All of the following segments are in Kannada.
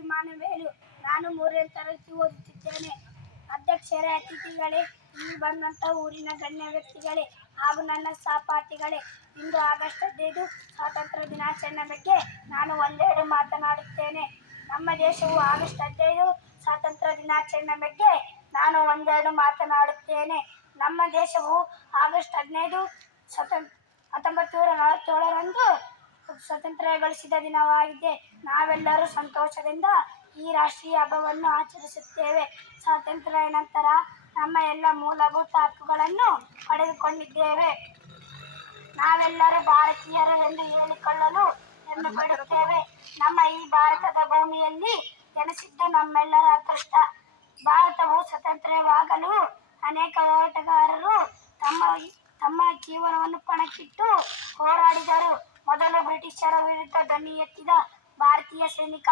ಇಮಾನುವೇಲು. ನಾನು 3ನೇ ತರಗತಿ ಓದುತ್ತಿದ್ದೇನೆ. ಅಧ್ಯಕ್ಷರೇ, ಅತಿಥಿಗಳೇ, ಇಲ್ಲಿ ಬಂದಂಥ ಊರಿನ ಗಣ್ಯ ವ್ಯಕ್ತಿಗಳೇ ಹಾಗೂ ನನ್ನ ಸಹಪಾಠಿಗಳೇ, ಇಂದು ಆಗಸ್ಟ್ 15 ಸ್ವಾತಂತ್ರ್ಯ ದಿನಾಚರಣೆ ಬಗ್ಗೆ ನಾನು ಒಂದೆರಡು ಮಾತನಾಡುತ್ತೇನೆ. ನಮ್ಮ ದೇಶವು ಆಗಸ್ಟ್ 15 ಸ್ವಾತಂತ್ರ್ಯ ದಿನಾಚರಣೆ ಬಗ್ಗೆ ನಾನು ಒಂದೆರಡು ಮಾತನಾಡುತ್ತೇನೆ. ನಮ್ಮ ದೇಶವು ಆಗಸ್ಟ್ 15 1947ರಂದು ಸ್ವಾತಂತ್ರ್ಯ ಗಳಿಸಿದ ದಿನವಾಗಿದೆ. ನಾವೆಲ್ಲರೂ ಸಂತೋಷದಿಂದ ಈ ರಾಷ್ಟ್ರೀಯ ಹಬ್ಬವನ್ನು ಆಚರಿಸುತ್ತೇವೆ. ಸ್ವಾತಂತ್ರ್ಯ ನಂತರ ನಮ್ಮ ಎಲ್ಲ ಮೂಲಭೂತ ಹಕ್ಕುಗಳನ್ನು ಪಡೆದುಕೊಂಡಿದ್ದೇವೆ. ನಾವೆಲ್ಲರೂ ಭಾರತೀಯರು ಎಂದು ಹೇಳಿಕೊಳ್ಳಲು ಹೆಮ್ಮೆ ಪಡುತ್ತೇವೆ. ನಮ್ಮ ಈ ಭಾರತದ ಭೂಮಿಯಲ್ಲಿ ಜನಿಸಿದ್ದು ನಮ್ಮೆಲ್ಲರ ಅದೃಷ್ಟ. ಭಾರತವು ಸ್ವತಂತ್ರವಾಗಲು ಅನೇಕ ಹೋರಾಟಗಾರರು ತಮ್ಮ ಜೀವನವನ್ನು ಪಣಕ್ಕಿಟ್ಟು ಹೋರಾಡಿದರು. ಮೊದಲು ಬ್ರಿಟಿಷರ ವಿರುದ್ಧ ಧ್ವನಿ ಎತ್ತಿದ ಭಾರತೀಯ ಸೈನಿಕ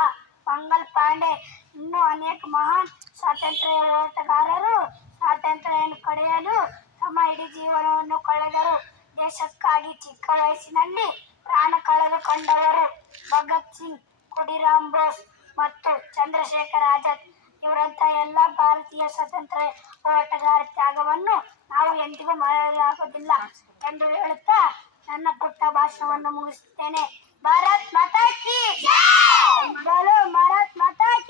ಮಂಗಲ್ ಪಾಂಡೆ. ಇನ್ನೂ ಅನೇಕ ಮಹಾನ್ ಸ್ವಾತಂತ್ರ್ಯ ಹೋರಾಟಗಾರರು ಸ್ವಾತಂತ್ರ್ಯವನ್ನು ಪಡೆಯಲು ತಮ್ಮ ಇಡೀ ಜೀವನವನ್ನು ಕಳೆದರು. ದೇಶಕ್ಕಾಗಿ ಚಿಕ್ಕ ವಯಸ್ಸಿನಲ್ಲಿ ಪ್ರಾಣ ಕಳೆದುಕೊಂಡವರು ಭಗತ್ ಸಿಂಗ್, ಖುದಿರಾಮ್ ಬೋಸ್ ಮತ್ತು ಚಂದ್ರಶೇಖರ್ ಆಜಾದ್. ಇವರಂಥ ಎಲ್ಲ ಭಾರತೀಯ ಸ್ವಾತಂತ್ರ್ಯ ಹೋರಾಟಗಾರರ ತ್ಯಾಗವನ್ನು ನಾವು ಎಂದಿಗೂ ಮರೆಯಲಾಗುವುದಿಲ್ಲ ಎಂದು ಹೇಳುತ್ತಾ ನನ್ನ ಪುಟ್ಟ ಭಾಷಣವನ್ನು ಮುಗಿಸುತ್ತೇನೆ. ಭಾರತ್ ಮಾತಾ ಕೀ ಜೈ! ಬೋಲೋ ಭಾರತ್ ಮಾತಾ ಕೀ